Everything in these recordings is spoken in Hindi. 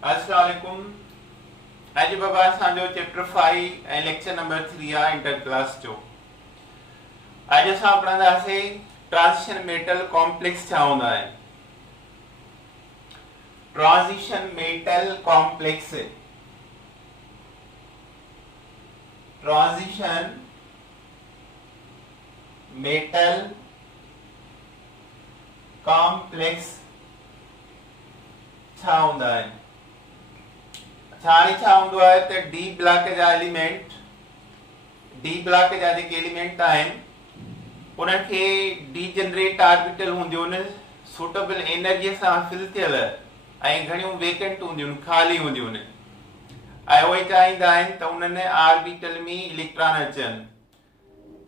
अस्सलाम वालेकुम। अॼु बाबा असांजो चैप्टर 5 ऐं लेक्चर नंबर 3 आहे इंटर क्लास जो। अॼु असां पढ़ंदासीं ट्रांजिशन मेटल कॉम्प्लेक्स छा हूंदा आहिनि। Transition metal complex, transition metal complex छा हूंदा आहिनि। छा हूंदो आहे त डी ब्लॉक जा एलिमेंट, डी ब्लॉक जा जेके एलिमेंट आहिनि उनखे डीजनरेट ऑर्बिटल हूंदियूं आहिनि, सूटेबल एनर्जीअ सां फिल थियल ऐं घणियूं वेकेंट हूंदियूं आहिनि, ख़ाली हूंदियूं आहिनि ऐं उहे चाहींदा आहिनि त उन्हनि ऑर्बिटल में इलेक्ट्रॉन अचनि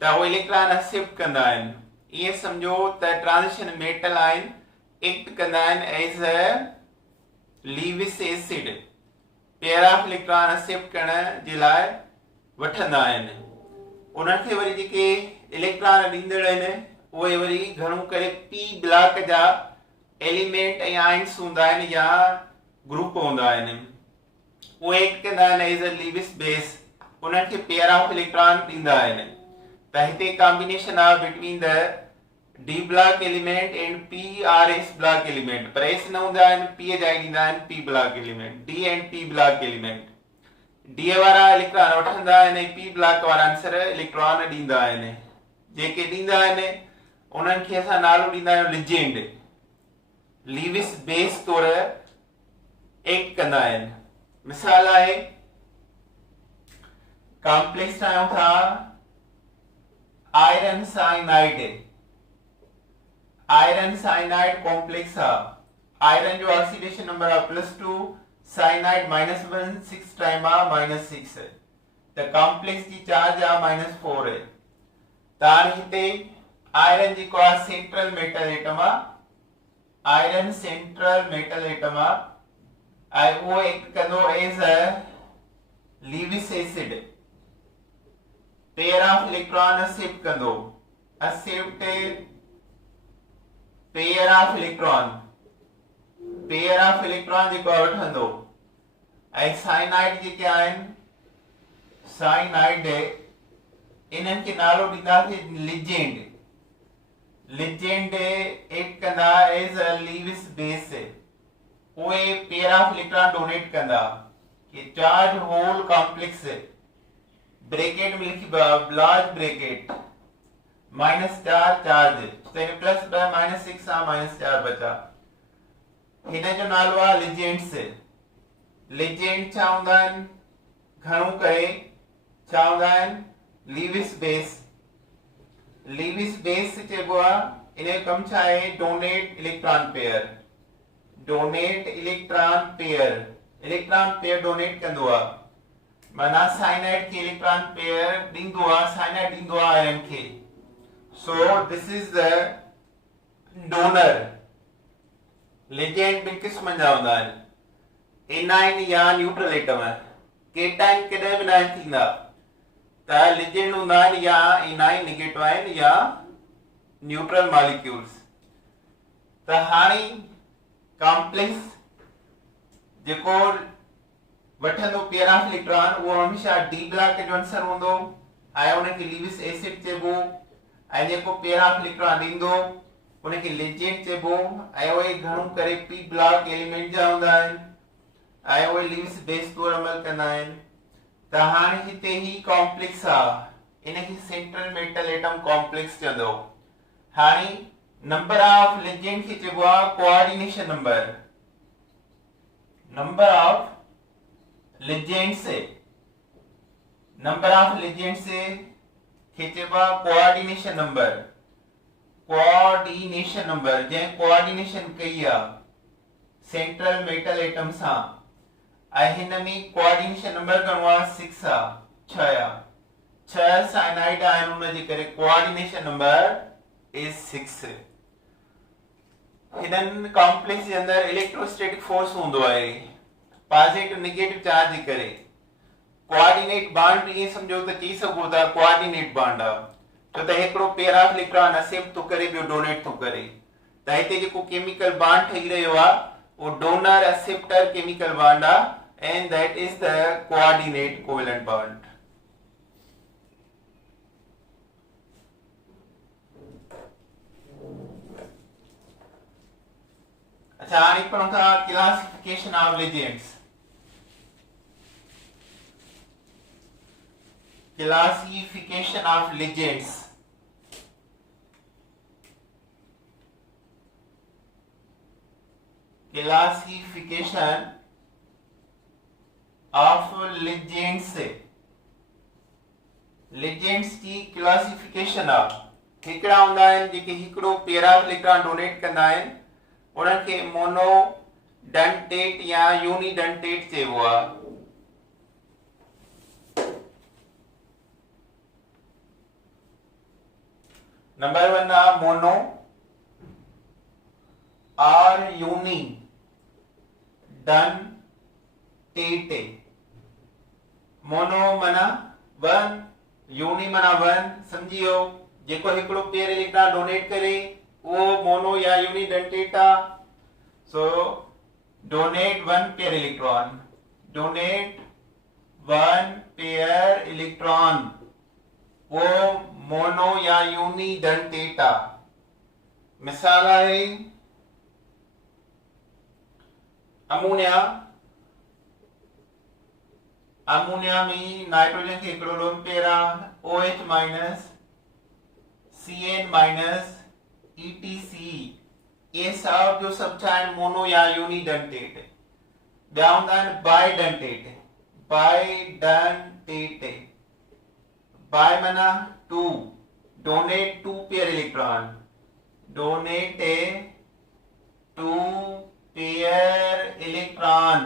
त उहे इलेक्ट्रॉन एक्सेप्ट कंदा आहिनि। ईअं सम्झो त ट्रांजिशन मेटल आहिनि, एक्ट कंदा आहिनि as a Lewis acid, pair of electron accept करण जे लाइ वठंदा आहिनि। उनखे वरी जेके इलेक्ट्रॉन ॾींदड़ आहिनि उहे वरी घणो करे पी ब्लॉक जा एलिमेंट ऐं आयन्स हूंदा आहिनि या ग्रुप हूंदा आहिनि। उहे एक्ट कंदा आहिनि एज अ लीविस बेस, उनखे पेयर ऑफ इलेक्ट्रॉन ॾींदा आहिनि। त हिते कॉम्बिनेशन आहे between the D block element and P R S block element, पर एस न हूंदा आहिनि, पी जा ईंदा आहिनि P block element, D and P block element. D वारा इलेक्ट्रॉन वठंदा आहिनि, पी ब्लॉक वारा आंसर इलेक्ट्रॉन ॾींदा आहिनि। जेके ॾींदा आहिनि उन्हनि खे असां नालो ॾींदा आहियूं लिजेंड, लीविस बेस तौर एक्ट कंदा आहिनि। मिसाल आहे कॉम्प्लेक्स ठाहियूं था iron cyanide, iron cyanide complex आहे। आयरन जो ऑक्सीडेशन नंबर आहे +2, साइनाइड -1, 6 टाइम आहे -6, त कॉम्प्लेक्स जी चार्ज आहे -4। त हाणे हिते आयरन जेको आहे सेंट्रल मेटल एटम आहे, आयरन सेंट्रल मेटल एटम आहे ऐं उहो एक्ट कंदो as a Lewis acid, pair of electron accept कंदो, accept pair of electron, pair of electron जेको वठंदो। ऐं साइनाइड जेके आहिनि, साइनाइड इन्हनि खे नालो ॾींदासीं लिजेंड, लिजेंड एक्ट कंदा एज अ लीविस बेस, उहे पेयर ऑफ इलेक्ट्रॉन डोनेट कंदा कि चार्ज होल कॉम्प्लेक्स ब्रैकेट में लिखी लार्ज ब्रैकेट -4 चार्ज, प्लस -6 -4 बचा। हिन जो नालो आहे लिजेंड्स। लिजेंड छा हूंदा आहिनि, घणो करे छा हूंदा आहिनि लीविस बेस। लीविस बेस चइबो आहे, इन जो कमु छा आहे, donate electron pair, donate electron pair, electron pair donate कंदो आहे। माना साइनाइड खे इलेक्ट्रॉन पेयर ॾींदो आहे, साइनाइड ॾींदो आहे आयरन खे। So this is the donor. Legend ॿिनि क़िस्मनि जा हूंदा आहिनि, एनाइन या न्यूट्रल एटम। केटाइन कॾहिं बि न थींदा, त लिजेंड हूंदा आहिनि या एनाइन नेगेटिव आहिनि या न्यूट्रल मॉलिक्यूल्स। त हाणे कॉम्प्लेक्स जेको वठंदो पेयर ऑफ इलेक्ट्रॉन उहो हमेशह डी ब्लॉक जो आंसर हूंदो ऐं उनखे लीविस एसिड चइबो, ऐं जेको पेयर ऑफ इलेक्ट्रॉन ॾींदो उनखे लिजेंड चइबो, ऐं उहे घणो करे पी ब्लॉक एलिमेंट जा हूंदा आहिनि ऐं उहे लीविस बेस तौर अमल कंदा आहिनि। त हाणे हिते ही कॉम्प्लेक्स आहे, इनखे सेंट्रल मेटल एटम कॉम्प्लेक्स चवंदो। हाणे नंबर ऑफ लिजेंड खे चइबो आहे coordination number, number of legends, number of legends खे चइबो आहे कोऑर्डिनेशन नंबर, कोऑर्डिनेशन नंबर। जंहिं कोऑर्डिनेशन कई आहे सेंट्रल मेटल एटम सां ऐं हिन में कोऑर्डिनेशन नंबर घणो आहे 6 आहे, 6 आहे, 6 साइनाइड आहिनि, उनजे करे कोऑर्डिनेशन नंबर इज 6। हिननि कॉम्प्लेक्स जे अंदरि इलेक्ट्रोस्टैटिक फोर्स हूंदो आहे पॉजिटिव नेगेटिव चार्ज जे करे। कोऑर्डिनेट बॉन्ड ईअं सम्झो त चई सघो था कोऑर्डिनेट बॉन्ड आहे, छो त हिकिड़ो पेयर ऑफ इलेक्ट्रॉन एक्सेप्ट थो करे, ॿियो डोनेट थो करे। त हिते जेको केमिकल बॉन्ड ठही रहियो आहे or donor acceptor chemical bond, and that is the coordinate covalent bond. अच्छा, आने पर उनका classification of ligands. Classification of ligands. Classification of ligands. Ligands की क्लासिफिकेशन ऑफ हिकड़ा हूंदा आहिनि जेके हिकड़ो पेयर ऑफ इलेक्ट्रॉन डोनेट कंदा आहिनि, उन्हनि खे मोनोडेंटेट या यूनिडेंटेट चइबो आहे. नंबर 1 आहे मोनो और यूनी डन टेटे. मोनो माना 1, यूनी माना 1. समझियो, जेको हिकड़ो पेयर इलेक्ट्रॉन डोनेट करे वो मोनो या यूनी डेंटेट आ. So donate 1 pair electron, donate 1 pair electron, वो मोनो या यूनी डेंटेट आ. मिसाल है अमोनिया. अमोनिया में नाइट्रोजन के हिकड़ो लोन पेयर आ OH minus CN minus ETC. ये सब जो सब चाहे मोनो या यूनी डेंटेट. ॿिया हूंदा आहिनि बाइडेंटेट. बाइडेंटेट, बाय माना 2, donate 2 pair electron, donate 2 pair electron.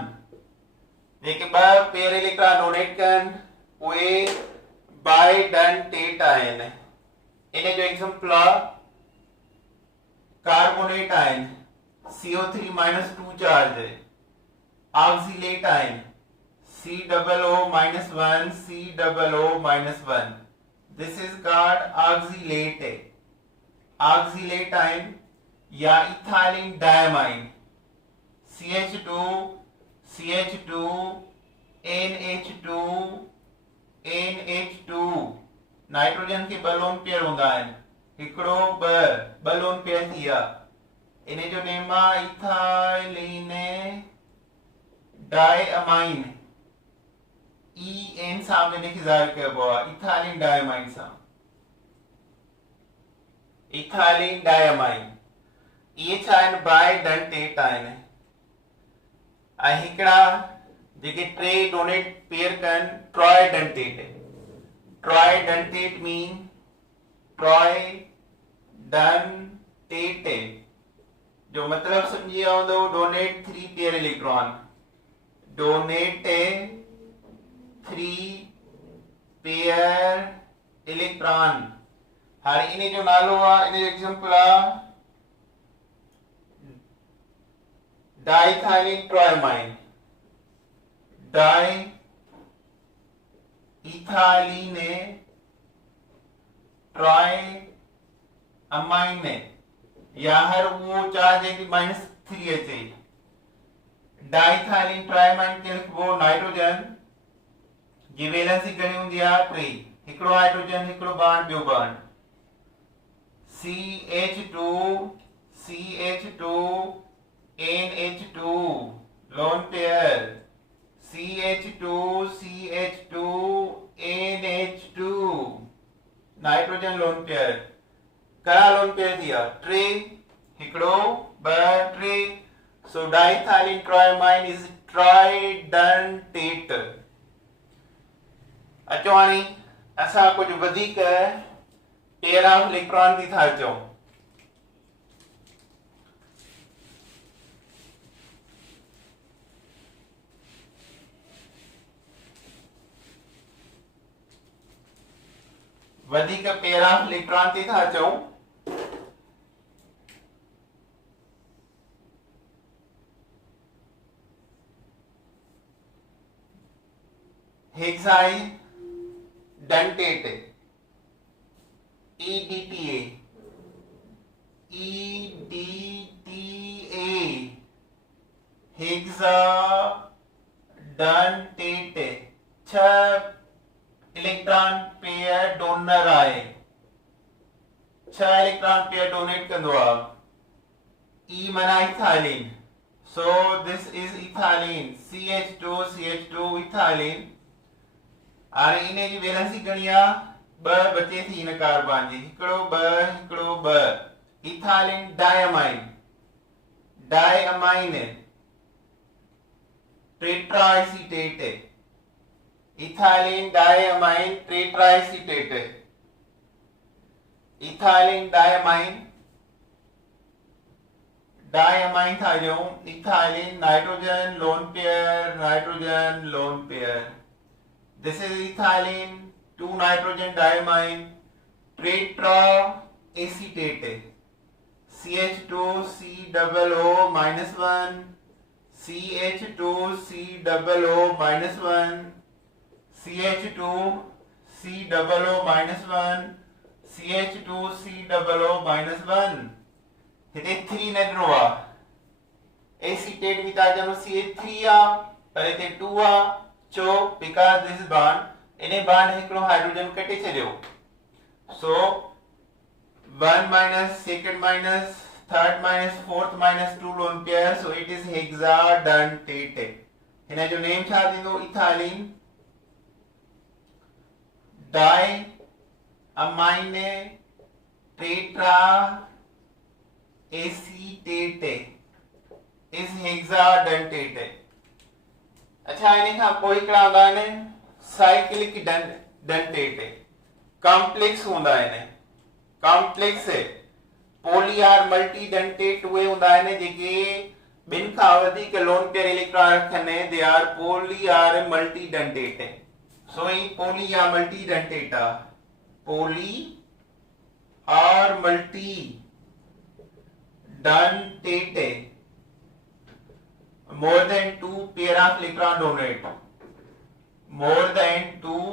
जेके 2 पेयर इलेक्ट्रॉन डोनेट कन उहे बाइडेंटेट आहिनि. इन जो एग्जांपल कार्बोनेट आहिनि, CO3 माइनस 2 चार्ज. ऑक्सीलेट आहिनि, COO minus 1, COO minus 1. This is called oxalate. Oxalate ion या ethylene diamine. CH2, CH2, NH2, NH2. Nitrogen के बलोन पेयर हूंदा आहिनि. हिकड़ो 2 बलोन पेयर थिया. इन जो नेम आहे इथाइलिन डायमाइन. EN सामने लिखी ज़ाहिर कबो आहे इथाइलिन डायमाइन सां. इथाइलिन डायमाइन ये छा आहिनि? बाइडेंटेट आहिनि. ऐं हिकड़ा जेके 3 डोनेट पेयर कन ट्राइडेंटेट. ट्राइडेंटेट मीन ट्राइडेंटेट जो मतलब समझिया हूंदो donate 3 pair electron, donate 3 pair electron. हाणे इन जो नालो आहे, इन जो एग्जांपल आहे diethylene triamine. Di ethylene tri amine या हर वो चार्ज है कि -3 अचे. डाइथाइलिन ट्राइमाइन के लिखबो नाइट्रोजन जी वैलेंसी घणी हूंदी आहे 3. हिकड़ो हाइड्रोजन, हिकड़ो बॉन्ड, ॿियो bond. CH2 CH2 NH2 lone pair. CH2 CH2 NH2 nitrogen lone pair. कड़ा लोन पेयर दिया 3, हिकड़ो 2 3. सो डाइथाइलिन ट्राइमाइन इज ट्राइडेंटेट. अचो हाणे असां कुछ वधीक पेयर ऑफ इलेक्ट्रॉन थी था अचूं. वधिक पेयर ऑफ इलेक्ट्रॉन थी था अचूं. Hexadentate EDTA EDTA hexadentate 6 electron pair donor आए, 6 इलेक्ट्रॉन पेयर डोनेट कंदो आ। ई माना ethylene, so this is ethylene, CH2 ethylene. और इन्हें जी वैलेंसी गणी आ ब बचे थी इन कार्बन जी, हिकड़ो ब ethylene diamine टेट्राएसीटेट, ethylene diamine टेट्राएसीटेट, ethylene diamine था जो ethylene nitrogen lone pair, this is ethylene 2 nitrogen diamine tetraacetate, CH2COO -1, CH2COO -1, CH2COO -1, CH2COO -1। हिते 3 न ॾिनो आ, एसीटेट भी ता जनो CH3 आ, पर हिते 2 आ छो because this is bond, इने bond हिकड़ो हाइड्रोजन कटे छॾियो, so 1 minus second minus third minus fourth minus 2 lone pair, so it is hexadentate। हिन जो नेम छा थींदो, इथाइलिन डायअमाइन टेट्राएसीटेट is hexadentate। अच्छा, इन्हें खां पोइ हिकिड़ा हूंदा आहिनि साइक्लिक डेंटेट, कॉम्प्लेक्स हूंदा आहिनि, कॉम्प्लेक्स पोलीआर मल्टी डेंटेट उहे हूंदा आहिनि जेके ॿिनि खां वधीक लोन पेयर इलेक्ट्रॉन रखनि, they are poly or multidentate. So ही पोलीआर मल्टी डेंटेट आ, poly or multidentate, more than 2 pair of electron donate, more than 2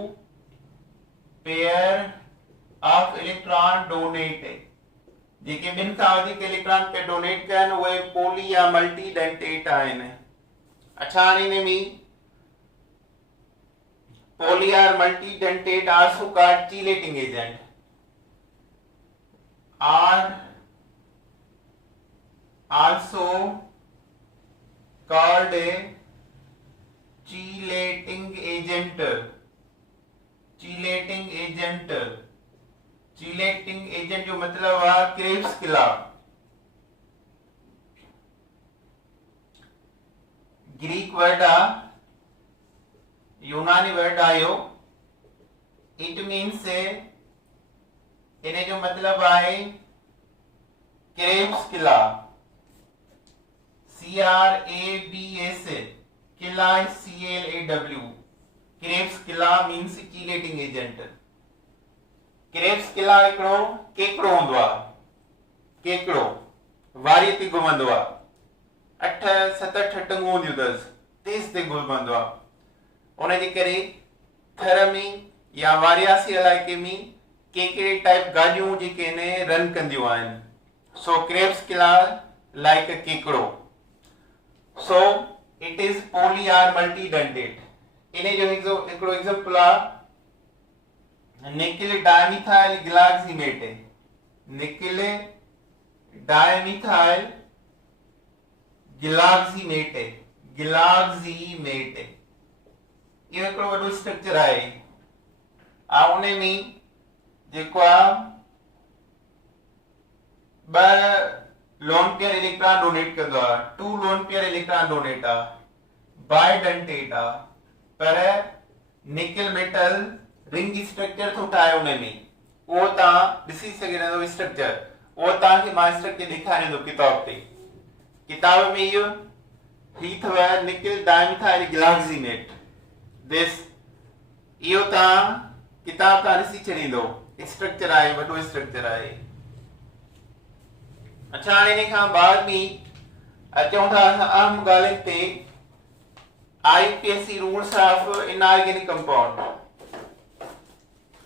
pair of electron donate, जेके ॿिनि खां वधीक इलेक्ट्रॉन पे डोनेट कनि उहे पोली या मल्टी डेंटेट आहिनि। अच्छा, इन्हें में polyar multidentate also called chelating agent, are also called a chelating agent, chelating agent, chelating agent जो मतलब हुआ क्रेब्स किला, ग्रीक वर्ड आ, यूनानी वर्ड आयो, इट मीन्स इन्हें जो मतलब है क्रेब्स किला, CRABS किला, CLAW, क्रेब्स किला मीन्स चीलेटिंग एजेंट। क्रेब्स किला हिकिड़ो केकड़ो हूंदो आहे, केकड़ो वारी ते घुमंदो आहे, 8-7 टंगूं हूंदियूं अथसि, तेज़ ते घुमंदो आहे, उनजे करे थर में या वारियासी इलाइके में केकड़े टाइप गाॾियूं जेके आहिनि रन कंदियूं आहिनि, सो क्रेब्स किला लाइक केकड़ो। So it is polyar multidentate। इन्हें जो हिकिड़ो एग्जांपल आ nickel dimethyl glyoximate, nickel dimethyl glyoximate, glyoximate इहो हिकिड़ो वॾो स्ट्रक्चर आहे, उन में जेको आहे 2 लोन पेयर इलेक्ट्रॉन डोनेट कंदो आहे, 2 लोन पेयर इलेक्ट्रॉन डोनेट आहे, बायडेंटेट आहे, पर निकिल मेटल रिंग स्ट्रक्चर थो ठाहे उन में, उहो तव्हां ॾिसी सघंदो स्ट्रक्चर, उहो तव्हांखे मां स्ट्रक्चर ॾेखारींदो किताब ते, किताब में इहो ही अथव निकिल डायमिथाइल गिलाक्सीमेट, दिस इहो तव्हां किताब तां ॾिसी छॾींदो, स्ट्रक्चर आहे, वॾो स्ट्रक्चर आहे। अच्छा, इन्हें खां बाद में अचूं था अहम ॻाल्हियुनि ते, IUPAC rules of inorganic compound,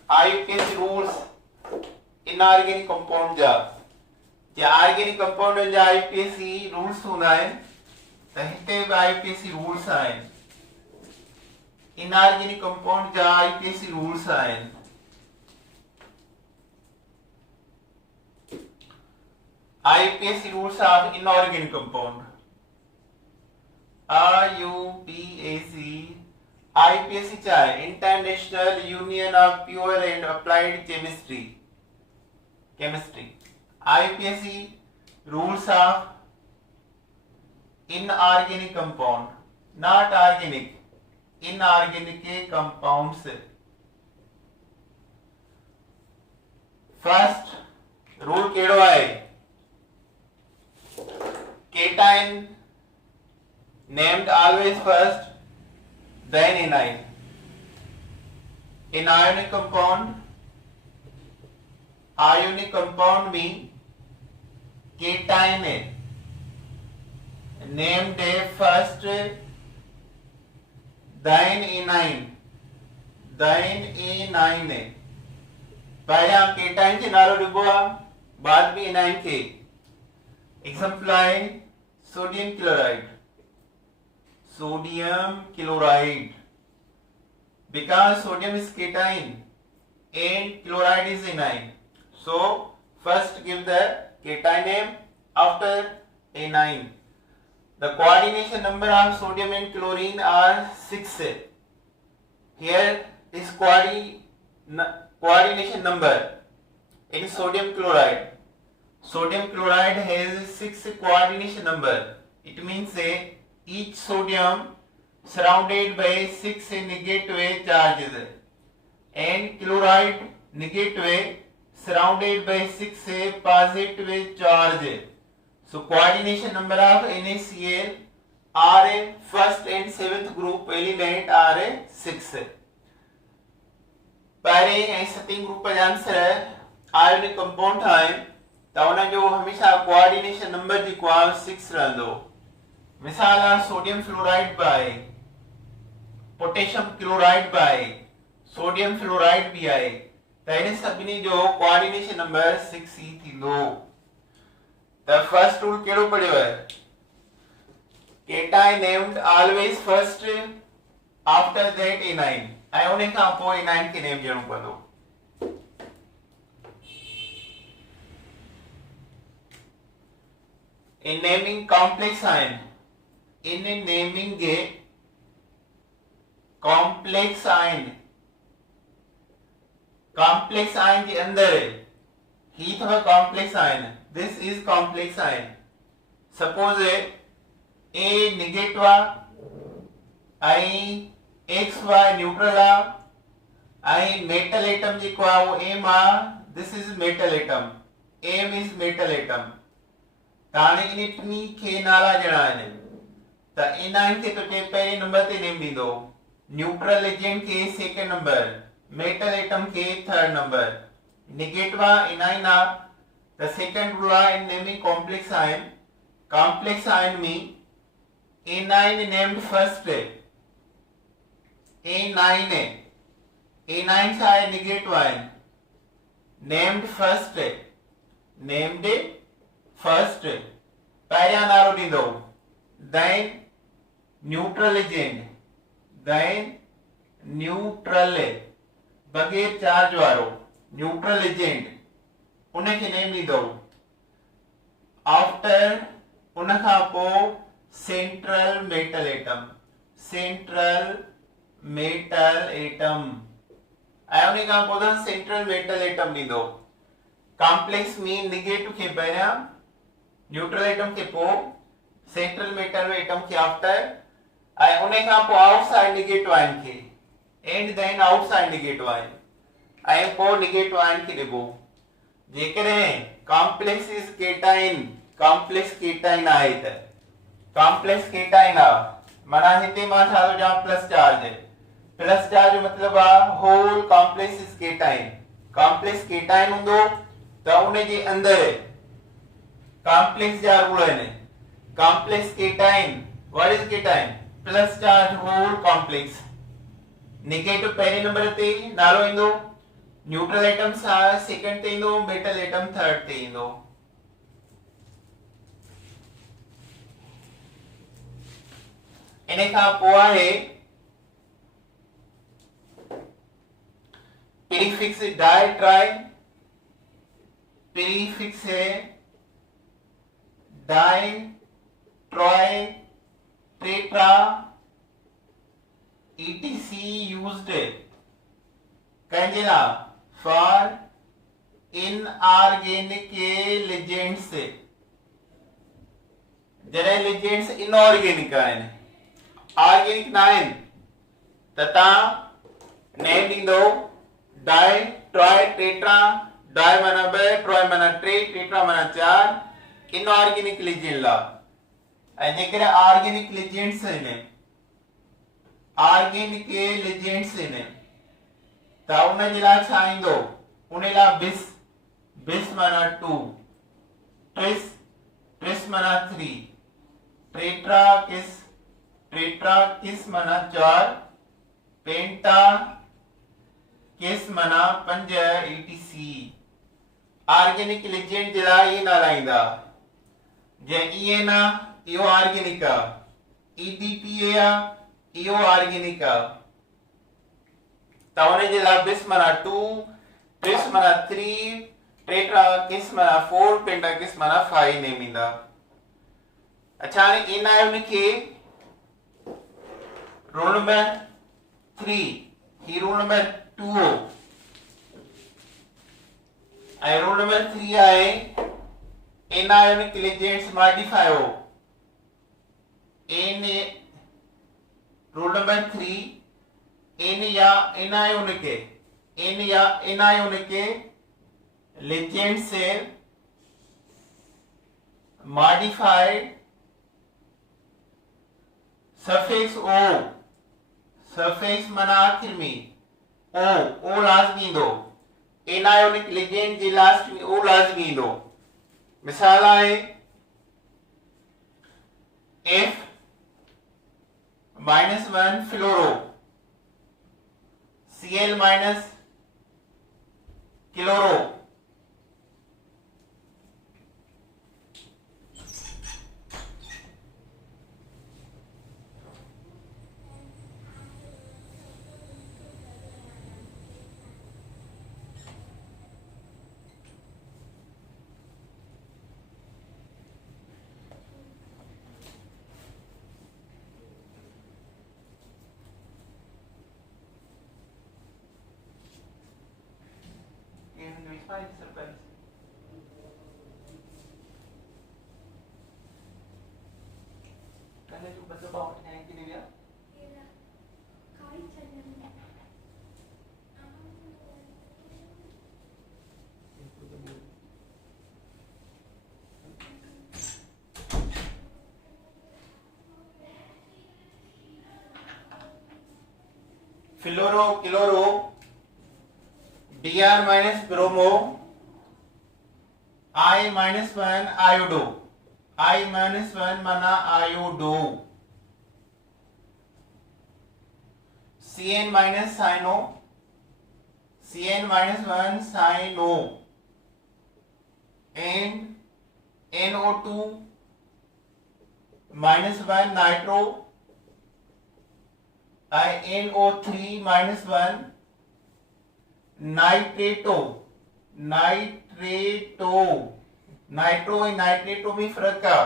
IUPAC rules inorganic compound जा ऑर्गेनिक कंपाउंड जा IUPAC रूल्स हूंदा आहिनि, त हिते IUPAC रूल्स आहिनि, इनऑर्गेनिक कंपाउंड जा IUPAC रूल्स आहिनि। IUPAC rules of inorganic compound. IUPAC क्या है? International union of pure and applied chemistry. IUPAC rules of inorganic compound, not organic, inorganic compounds. First rule केड़ो है? Cation named always first, then anion. In ionic compound mean cation named first, then anion. पहले आप cation के नालो डिबो बाद में anion के। Exemplify sodium chloride, because sodium is cation and chloride is anion, so first give the cation name, after anion. The coordination number of sodium and chlorine are 6. Here is coordination number in sodium chloride. Sodium chloride has 6 coordination number. It means each sodium surrounded by 6 negative charges, and chloride negative surrounded by 6 positive charge. So coordination number of NaCl are first and 7th group element are 6. पहले ऐं 7 ग्रुप जा आंसर आयोनिक कंपाउंड है तो उन जो हमेशा कोऑर्डिनेशन नंबर जेको आहे 6 रहंदो। मिसाल आहे sodium fluoride by potassium chloride by sodium fluoride भी आहे त इन सभिनी जो कोऑर्डिनेशन नंबर 6 ही थींदो। त फर्स्ट रूल केड़ो पढ़ियो है? cation named always first, after that anion, ऐं उन खां पोइ anion खे नेम ॾियणो पवंदो। In naming complex ion, in naming a complex ion के अंदर ही था complex ion. This is complex ion. Suppose A negative I XY neutral I metal atom जेको आहे वो M आहे. This is metal atom. M is metal atom. ताणे इनटनी खे नाला ॼणा आहिनि त anion खे तो पहिरें नंबर ते नेम ॾींदो, न्यूट्रल एजेंट खे सेकंड नंबर, मेटल एटम खे थर्ड नंबर, नेगेटिव anion आ त second rule in naming complex ion. Complex ion में anion नेम्ड फर्स्ट, anion छा आहे? नेगेटिव आयन, नेम्ड फर्स्ट पहिरियां नालो ॾींदो, then न्यूट्रल एजेंट, बगैर चार्ज वारो न्यूट्रल एजेंट उनखे नेम ॾींदो। आफ्टर उन खां पोइ सेंट्रल मेटल एटम ऐं उन खां पोइ सेंट्रल मेटल एटम ॾींदो। कॉम्प्लेक्स में नेगेटिव खे पहिरियां, न्यूट्रल एटम के पोइ, सेंट्रल मेटल एटम के आफ्टर ऐं उन खां पोइ आउटसाइड नेगेटिव आयन खे, and then outside negative ion ऐं पोइ नेगेटिव आयन खे ॾिबो। जेकॾहिं complex is cation, complex cation आहे त कॉम्प्लेक्स केटाइन आहे माना हिते मां छा थो चवां प्लस चार्ज जो मतलब आहे whole complex is cation. Complex cation हूंदो त उन जे अंदर कॉम्प्लेक्स जा रूल आहिनि। Complex cation, what is cation? Plus charge whole complex. Negative पहिरें नंबर ते नालो ईंदो, न्यूट्रल एटम सेकंड ते ईंदो, मेटल एटम थर्ड ते ईंदो। इन खां पोइ आहे प्रीफिक्स डाई ट्राई, प्रीफिक्स है di tri tetra etc used कंहिंजे लाइ फॉर इनऑर्गेनिक लिजेंड्स, जॾहिं लिजेंड्स इनऑर्गेनिक आहिनि, ऑर्गेनिक न आहिनि त तव्हां नेम ॾींदो डाई ट्राई टेट्रा, डाई माना 2, ट्राई माना 3, टेट्रा माना 4 इनऑर्गेनिक लिजेंड लाइ। ऐं जेकॾहिं ऑर्गेनिक लिजेंड्स आहिनि, ऑर्गेनिक लिजेंड्स आहिनि त उन जे लाइ छा ईंदो, उन लाइ बिस, बिस माना 2, ट्रिस, ट्रिस माना 3, टेट्रा किस, टेट्रा किस माना 4, पेंटा किस माना 5 etc। ऑर्गेनिक लिजेंड जे लाइ इहे नाला ईंदा, जे इहे ना इहो ऑर्गेनिक आहे, EDTA आहे इहो ऑर्गेनिक आहे त उन जे लाइ बिस माना 2, ट्रिस माना 3, टेट्रा किस माना 4, पेंटा किस माना 5 नेम ईंदा। अच्छा हाणे इन आयो उनखे रोल नंबर 3, ही रोल नंबर 2 हो ऐं रोल नंबर 3 आहे एनायोनिक लिजेंड्स मॉडिफाई हो। एन रोल नंबर 3 एन या एनायोनिक, एन या एनायोनिक लिजेंड से मॉडिफाइड सफिक्स ओ, सफिक्स माना आखिर में ओ लाज़मी ईंदो, एनायोनिक लिजेंड जे लास्ट में ओ लाज़मी ईंदो। मिसाल आहे F-1 fluoro, Cl- chloro, fluoro chloro, Br- bromo, I-1 iodo, I-1 माना iodo, Cn- cyano, Cn-1 cyano, and NO2 -1 nitro, NO3 -1 nitrato, nitrato, nitro और नाइट्रेटो में फर्क है।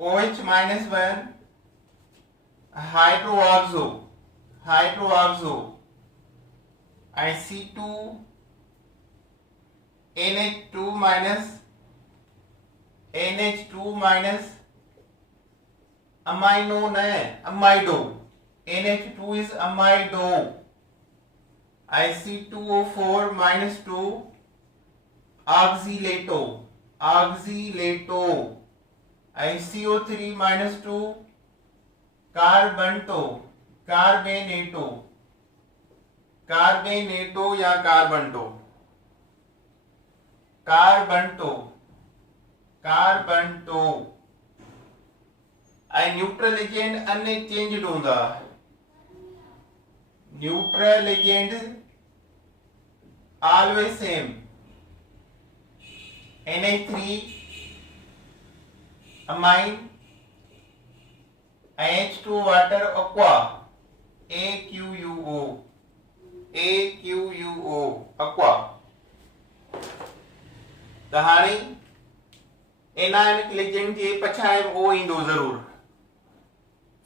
OH -1 hydroxo, hydroxo, C2 NH2 NH2 amino न amido, NH2 is amido, C2O4 -2 oxalato, oxalato, CO3 -2 carbonato, carbonato, carbonato या carbonato, carbonato, carbonato. Neutral agent unchanged होंदा, neutral agent always same, NH3 amine, H2 water aqua AQUO AQUO aqua त हाणे एनायनिक एजेंट जे पछाड़े ओ ईंदो ज़रूर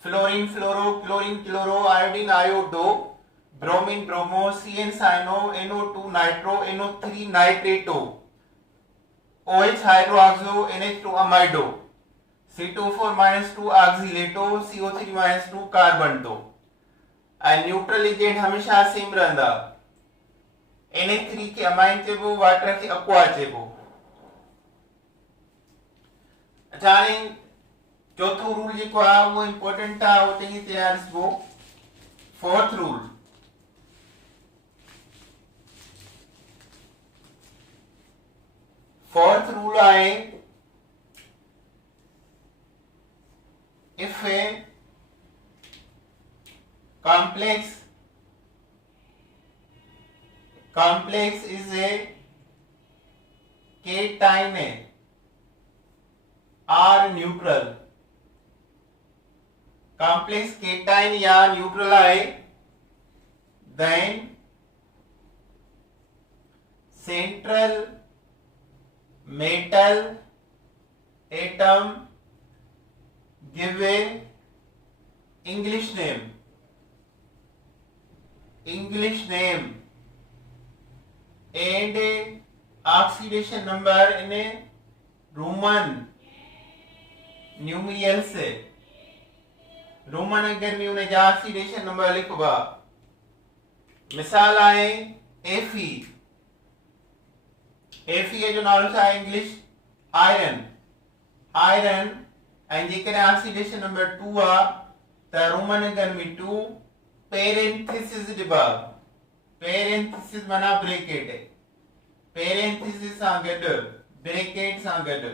fluorine fluoro chlorine chloro iodine iodo bromine bromo CN cyano NO2 nitro NO3 nitrato OH hydroxo NH2 amido C2 oxalato CO3 2 carbonato ऐं न्यूट्रल एजेंट हमेशा सेम रहंदा Na3 खे अमाइन चइबो वाटर खे aqua चइबो। अच्छा हाणे चौथो रूल जेको आहे उहो इंपॉर्टेंट आहे उहो चङी तरह ॾिसबो। फोर्थ रूल आहे if a complex is a cation or neutral complex cation या neutral आहे then central metal atom give a English name and oxidation number in a Roman numeral से रोमन अगर में उन्हें ऑक्सीडेशन नंबर लिखबा मिसाल आहे Fe जो नालो छा आहे इंग्लिश आयरन ऐं जेकॾहिं ऑक्सीडेशन नंबर 2 आहे त रोमन अगर में 2 पेरेंथेसिस ॾिबा पेरेंथेसिस माना ब्रैकेट पेरेंथेसिस सां गॾु ब्रैकेट सां गॾु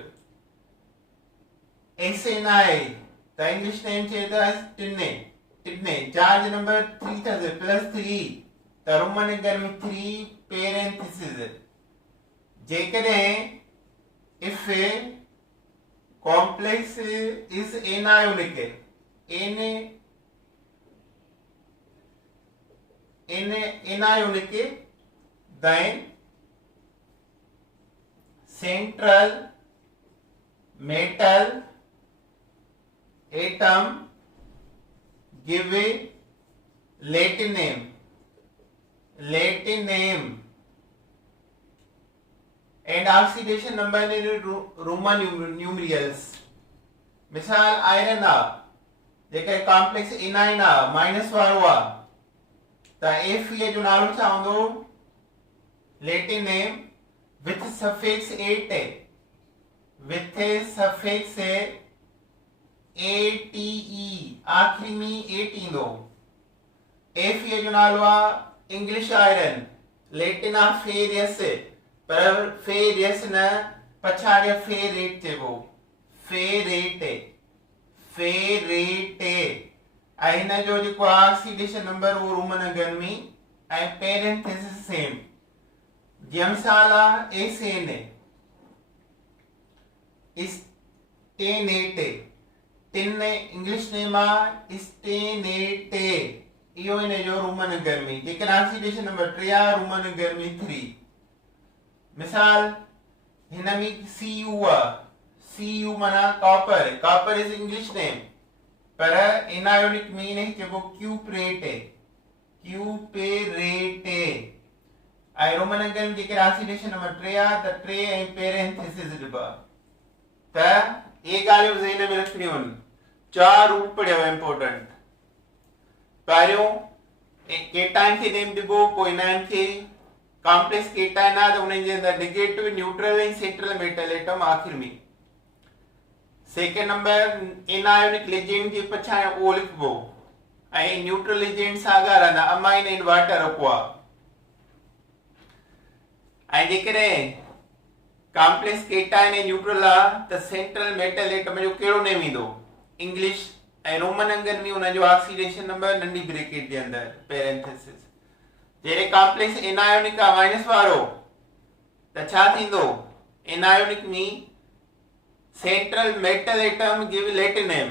एसएन आहे त इंग्लिश नेम चए त टिने चार्ज नंबर 3 अथसि +3 त रोमन अगर में 3 पेरेंथेसिस जेकॾहिं if a complex is anionic then central metal atom give a Latin name and oxidation number in Roman numerals मिसाल आयरन आ जेकर कॉम्प्लेक्स एनाइन आ माइनस वारो आ त Fe जो नालो छा हूंदो Latin name with suffix 8 ate आखिरी में 8 ईंदो Fe जो नालो आ इंग्लिश आयरन लेटिन आ फेरियस पर फेरियस न पछाड़िया फेरेट चइबो फेरेट ऐं हिन जो जेको ऑक्सीडेशन नंबर उहो रोमन अगर में ऐं पेरेंथेसिस सेम जीअं मिसाल आहे SN stannate tin English name आहे स्टेनेट इहो हिन जो रोमन अगर में जेकर ऑक्सीडेशन नंबर 3 आहे रोमन अगर में 3 मिसाल हिन में Cu आहे Cu माना कॉपर इज इंग्लिश नेम पर एनायोनिक में इन्हें चइबो क्यूपरेट ऐं रोमन अगर में जेकर ऑक्सीडेशन नंबर 3 आहे त 3 ऐं पेरेंथेसिस ॾिबा त ये ॻाल्हियूं ज़हन में रखणियूं आहिनि 4 रूल पढ़ियो इंपोर्टेंट पहिरियों केटाइन खे नेम ॾिबो पोइ इन्हनि खे कॉम्प्लेक्स केटाइन आहे त उन्हनि जे अंदरि नेगेटिव न्यूट्रल ऐं सेंट्रल मेटल एटम आखिर में सेकेंड नंबर एनायोनिक एजेंट जे पछाड़े ओ लिखबो ऐं न्यूट्रल एजेंट सां ॻाल्हि रहंदा अमाइन एंड वाटर aqua ऐं जेकॾहिं कॉम्प्लेक्स केटाइन ऐं न्यूट्रल आहे त सेंट्रल मेटल एटम जो कहिड़ो नेम ईंदो इंग्लिश ऐं रोमन अंगनि में उन जो ऑक्सीडेशन नंबर नंढी ब्रैकेट जे अंदरि पेरेंथेसिस जॾहिं कॉम्प्लेक्स एनायोनिक आहे माइनस वारो त छा थींदो एनायोनिक में central metal atom give Latin name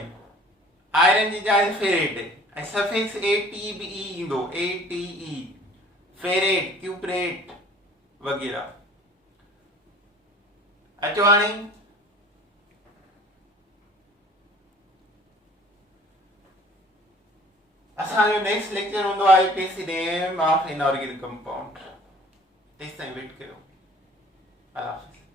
iron जी जाए फेरेट ऐं सफिक्स ATE ईंदो ATE फेरेट क्यूपरेट वग़ैरह। अचो हाणे असांजो नेक्स्ट लेक्चर हूंदो आहे पेसिडेम ऑफ इनऑर्गेनिक कंपाउंड। तेसिताईं वेट कयो। अल्लाह हाफ़िज़।